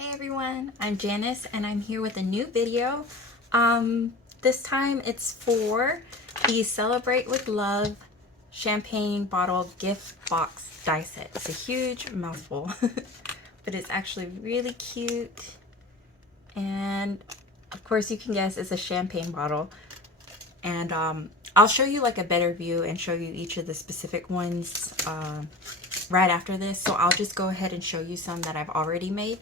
Hey everyone, I'm Janice and I'm here with a new video. This time it's for the Celebrate with Love champagne bottle gift box die set. It's a huge mouthful, but it's actually really cute. And of course you can guess it's a champagne bottle. And I'll show you like a better view and show you each of the specific ones right after this. So I'll just go ahead and show you some that I've already made.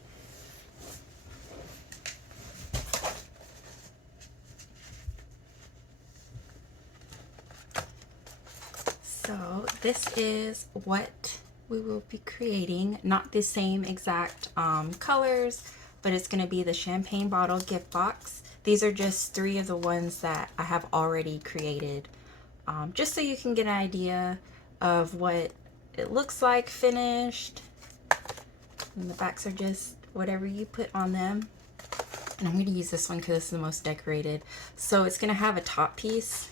So this is what we will be creating. Not the same exact colors, but it's going to be the champagne bottle gift box. These are just 3 of the ones that I have already created. Just so you can get an idea of what it looks like finished. And the backs are just whatever you put on them. And I'm going to use this one because it's the most decorated. So it's going to have a top piece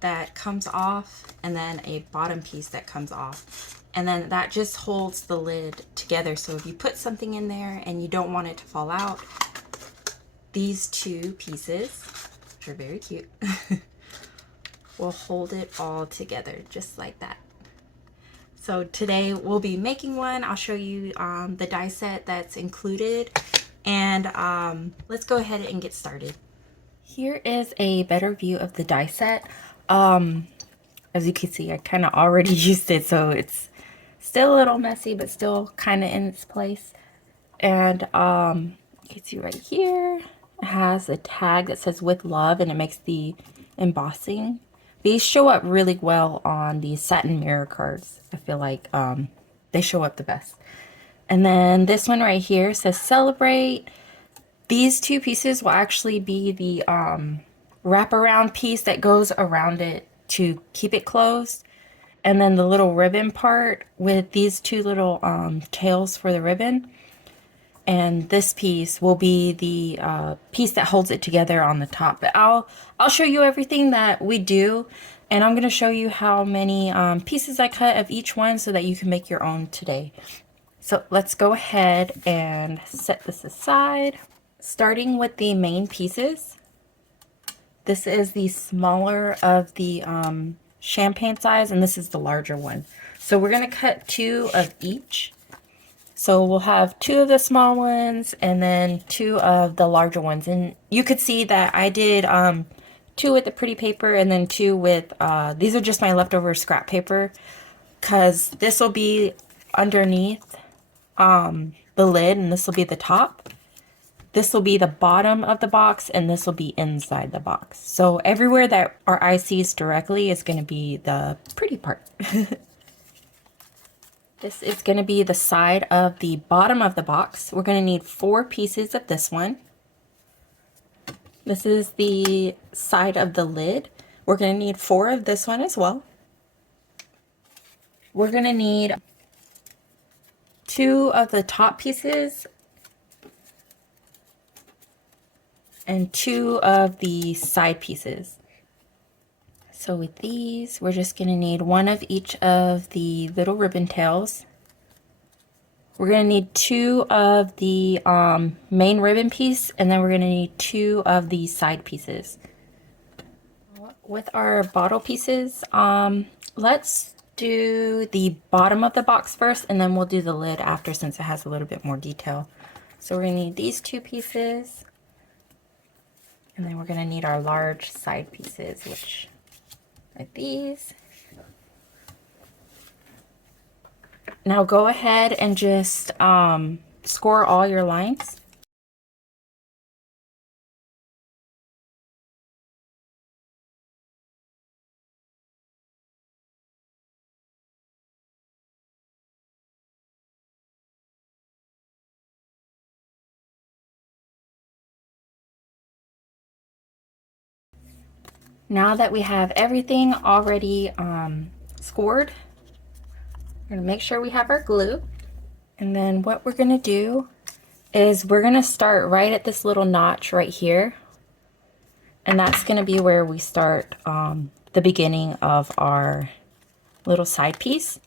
that comes off and then a bottom piece that comes off, and then that just holds the lid together. So if you put something in there and you don't want it to fall out, these 2 pieces, which are very cute, will hold it all together just like that. So today we'll be making one. I'll show you the die set that's included, and let's go ahead and get started. Here is a better view of the die set. As you can see, I kind of already used it, so it's still a little messy, but still kind of in its place. And you can see right here, it has a tag that says "with love," and it makes the embossing. These show up really well on the satin mirror cards. I feel like they show up the best. And then this one right here says "Celebrate." These 2 pieces will actually be the wraparound piece that goes around it to keep it closed. And then the little ribbon part with these 2 little tails for the ribbon. And this piece will be the piece that holds it together on the top. But I'll show you everything that we do. And I'm going to show you how many pieces I cut of each one so that you can make your own today. So let's go ahead and set this aside. Starting with the main pieces. This is the smaller of the champagne size, and this is the larger one. So we're going to cut 2 of each. So we'll have 2 of the small ones and then 2 of the larger ones. And you could see that I did 2 with the pretty paper and then 2 with, these are just my leftover scrap paper, because this will be underneath the lid and this will be the top. This will be the bottom of the box, and this will be inside the box. So everywhere that our eye sees directly is going to be the pretty part. This is going to be the side of the bottom of the box. We're going to need 4 pieces of this one. This is the side of the lid. We're going to need 4 of this one as well. We're going to need 2 of the top pieces and 2 of the side pieces. So with these, we're just going to need 1 of each of the little ribbon tails. We're going to need 2 of the main ribbon piece, and then we're going to need 2 of the side pieces. With our bottle pieces, let's do the bottom of the box first, and then we'll do the lid after since it has a little bit more detail. So we're going to need these 2 pieces. And then we're going to need our large side pieces, which are these. Now go ahead and just score all your lines. Now that we have everything already scored, we're going to make sure we have our glue. And then what we're going to do is we're going to start right at this little notch right here. And that's going to be where we start the beginning of our little side piece.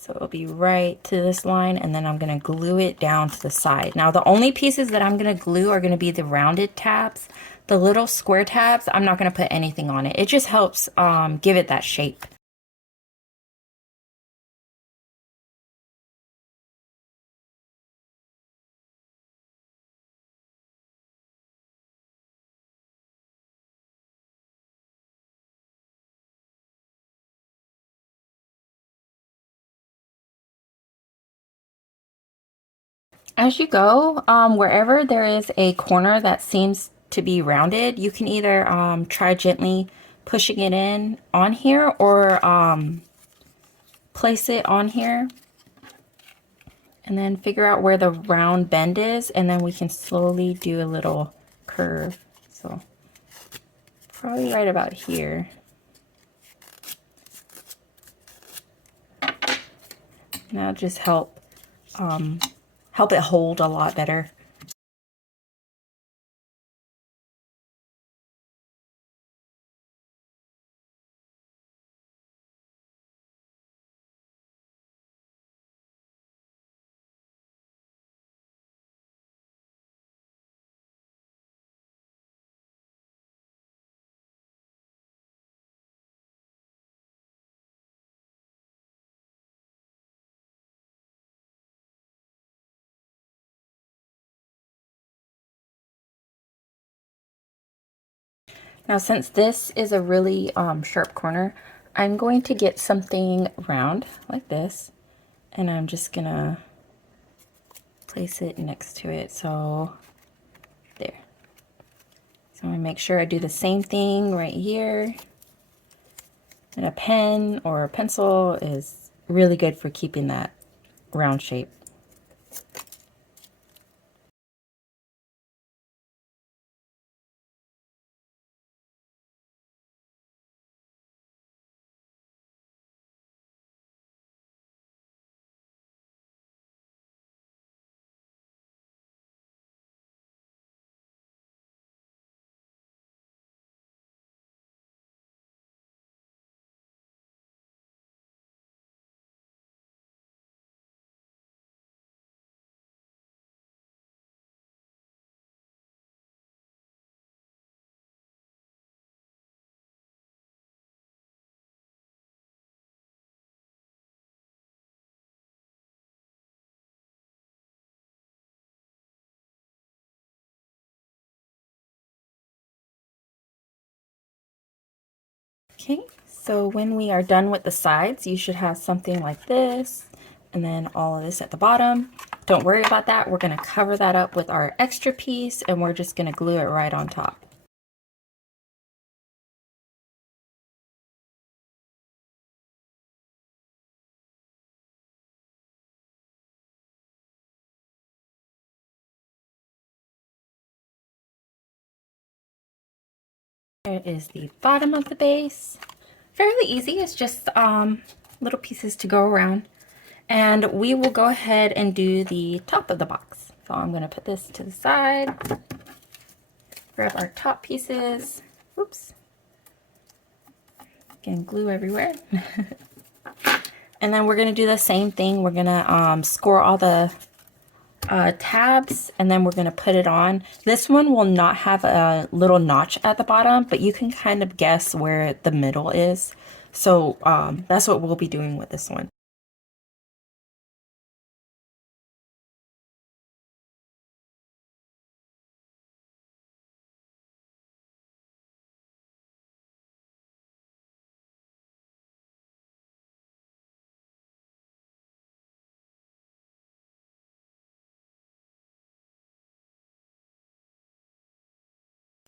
So it'll be right to this line, and then I'm going to glue it down to the side. Now the only pieces that I'm going to glue are going to be the rounded tabs. The little square tabs, I'm not going to put anything on it. It just helps give it that shape. As you go, wherever there is a corner that seems to be rounded, you can either try gently pushing it in on here, or place it on here and then figure out where the round bend is, and then we can slowly do a little curve. So probably right about here. And that'll just help help it hold a lot better. Now, since this is a really sharp corner, I'm going to get something round like this, and I'm just gonna place it next to it. So there. So I'm gonna make sure I do the same thing right here. And a pen or a pencil is really good for keeping that round shape. Okay, so when we are done with the sides, you should have something like this, and then all of this at the bottom. Don't worry about that. We're going to cover that up with our extra piece, and we're just going to glue it right on top. There is the bottom of the base. Fairly easy. It's just little pieces to go around. And we will go ahead and do the top of the box. So I'm going to put this to the side. Grab our top pieces. Oops. Getting glue everywhere. And then we're going to do the same thing. We're going to score all the tabs, and then we're going to put it on. This one will not have a little notch at the bottom, but you can kind of guess where the middle is. So that's what we'll be doing with this one.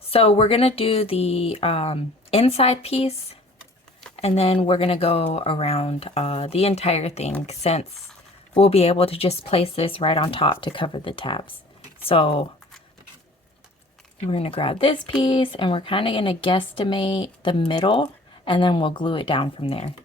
So we're going to do the inside piece, and then we're going to go around the entire thing, since we'll be able to just place this right on top to cover the tabs. So we're going to grab this piece, and we're kind of going to guesstimate the middle, and then we'll glue it down from there.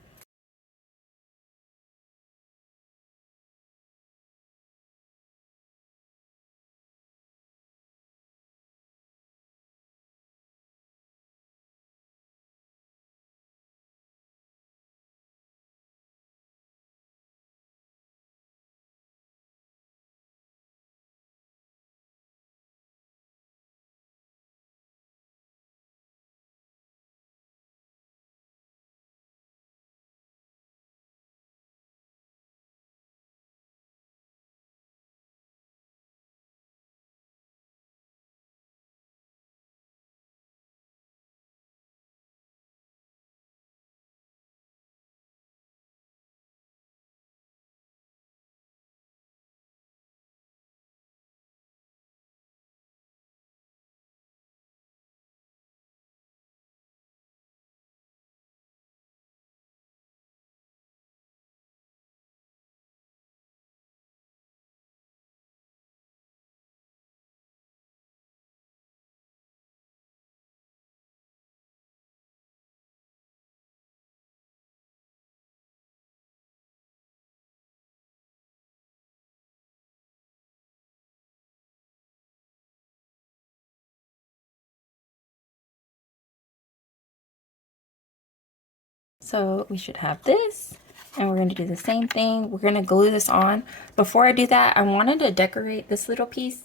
So we should have this, and we're going to do the same thing. We're going to glue this on. Before I do that, I wanted to decorate this little piece.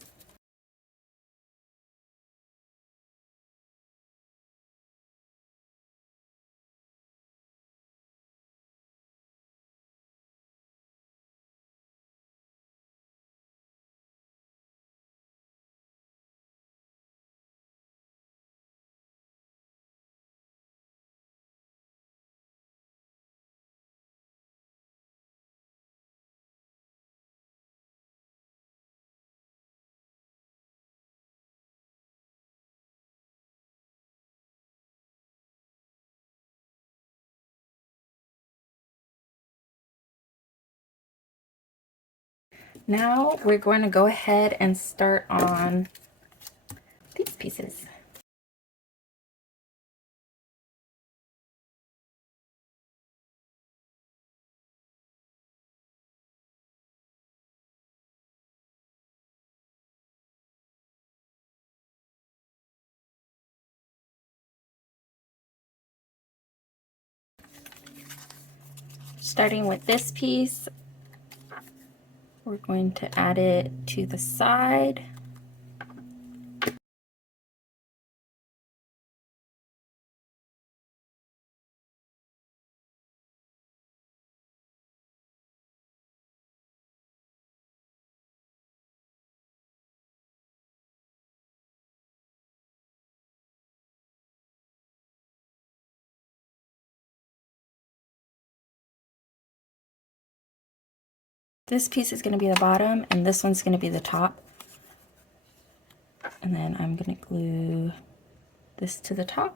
Now we're going to go ahead and start on these pieces. Starting with this piece, we're going to add it to the side. This piece is going to be the bottom, and this one's going to be the top. And then I'm going to glue this to the top.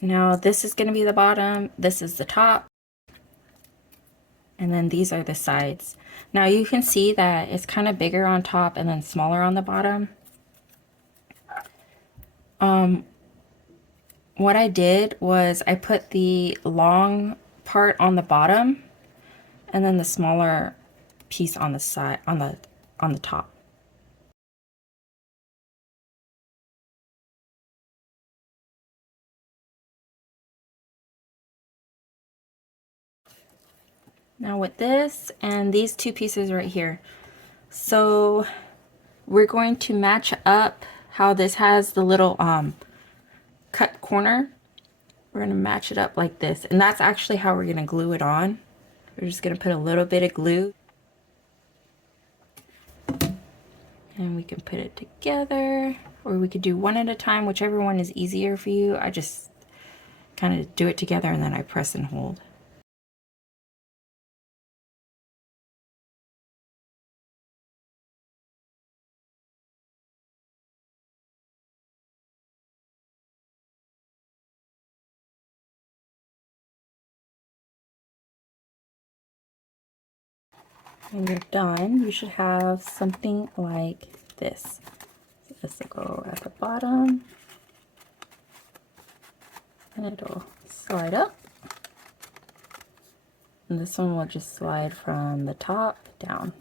Now this is going to be the bottom, this is the top, and then these are the sides. Now you can see that it's kind of bigger on top and then smaller on the bottom. What I did was I put the long part on the bottom and then the smaller piece on the side, on the top. Now with this and these two pieces right here, so we're going to match up how this has the little cut corner. We're going to match it up like this, and that's actually how we're going to glue it on. We're just going to put a little bit of glue, and we can put it together, or we could do one at a time, whichever one is easier for you. I just kind of do it together and then I press and hold. When you're done, you should have something like this. So this will go at the bottom, and it'll slide up. And this one will just slide from the top down.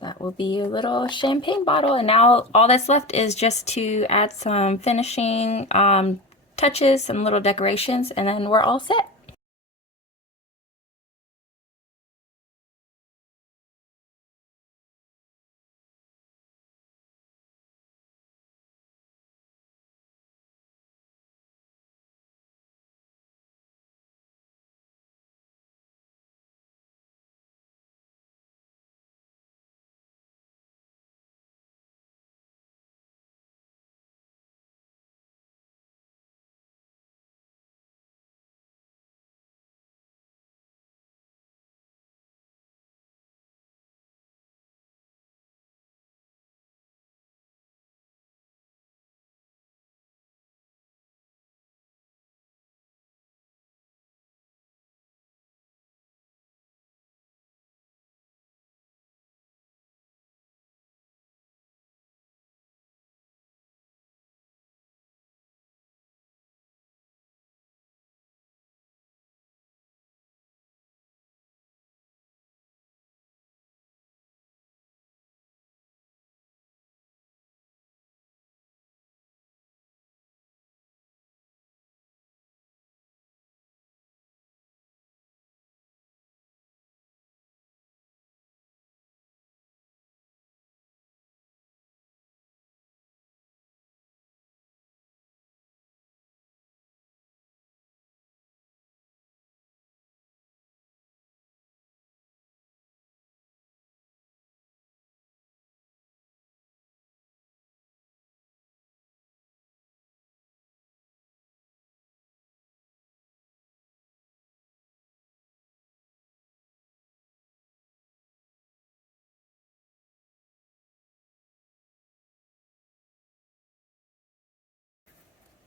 That will be your little champagne bottle. And now all that's left is just to add some finishing touches, some little decorations, and then we're all set.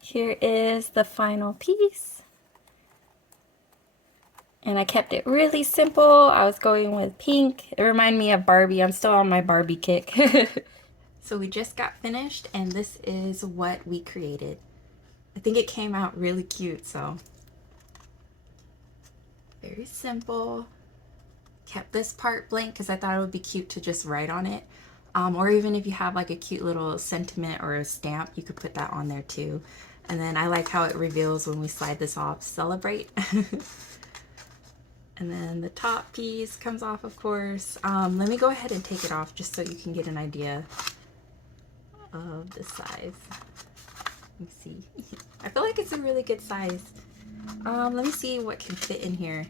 Here is the final piece. And I kept it really simple. I was going with pink. It reminded me of Barbie. I'm still on my Barbie kick. So we just got finished and this is what we created. I think it came out really cute, so very simple. Kept this part blank because I thought it would be cute to just write on it. Or even if you have like a cute little sentiment or a stamp, you could put that on there too. And then I like how it reveals when we slide this off, celebrate. And then the top piece comes off, of course. Let me go ahead and take it off just so you can get an idea of the size. Let me see. I feel like it's a really good size. Let me see what can fit in here.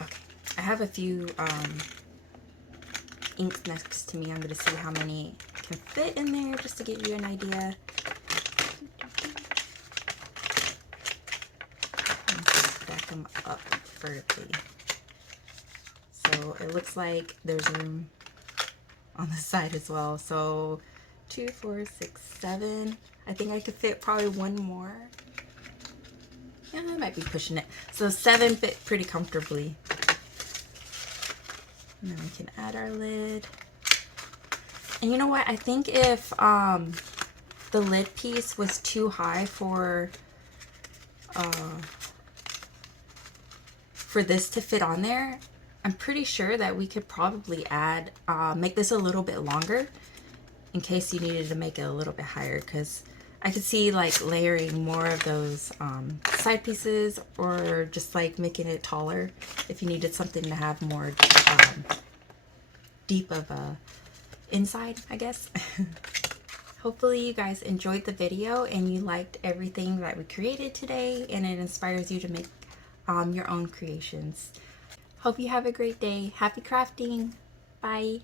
Okay, I have a few inks next to me. I'm gonna see how many can fit in there just to give you an idea. Stack them up vertically. So it looks like there's room on the side as well. So 2, 4, 6, 7. I think I could fit probably one more. Yeah, I might be pushing it. So 7 fit pretty comfortably. And then we can add our lid. And you know what? I think if the lid piece was too high for this to fit on there, I'm pretty sure that we could probably add, make this a little bit longer in case you needed to make it a little bit higher, because I could see like layering more of those side pieces or just like making it taller if you needed something to have more deep of a inside, I guess. Hopefully you guys enjoyed the video and you liked everything that we created today and it inspires you to make your own creations. Hope you have a great day. Happy crafting. Bye.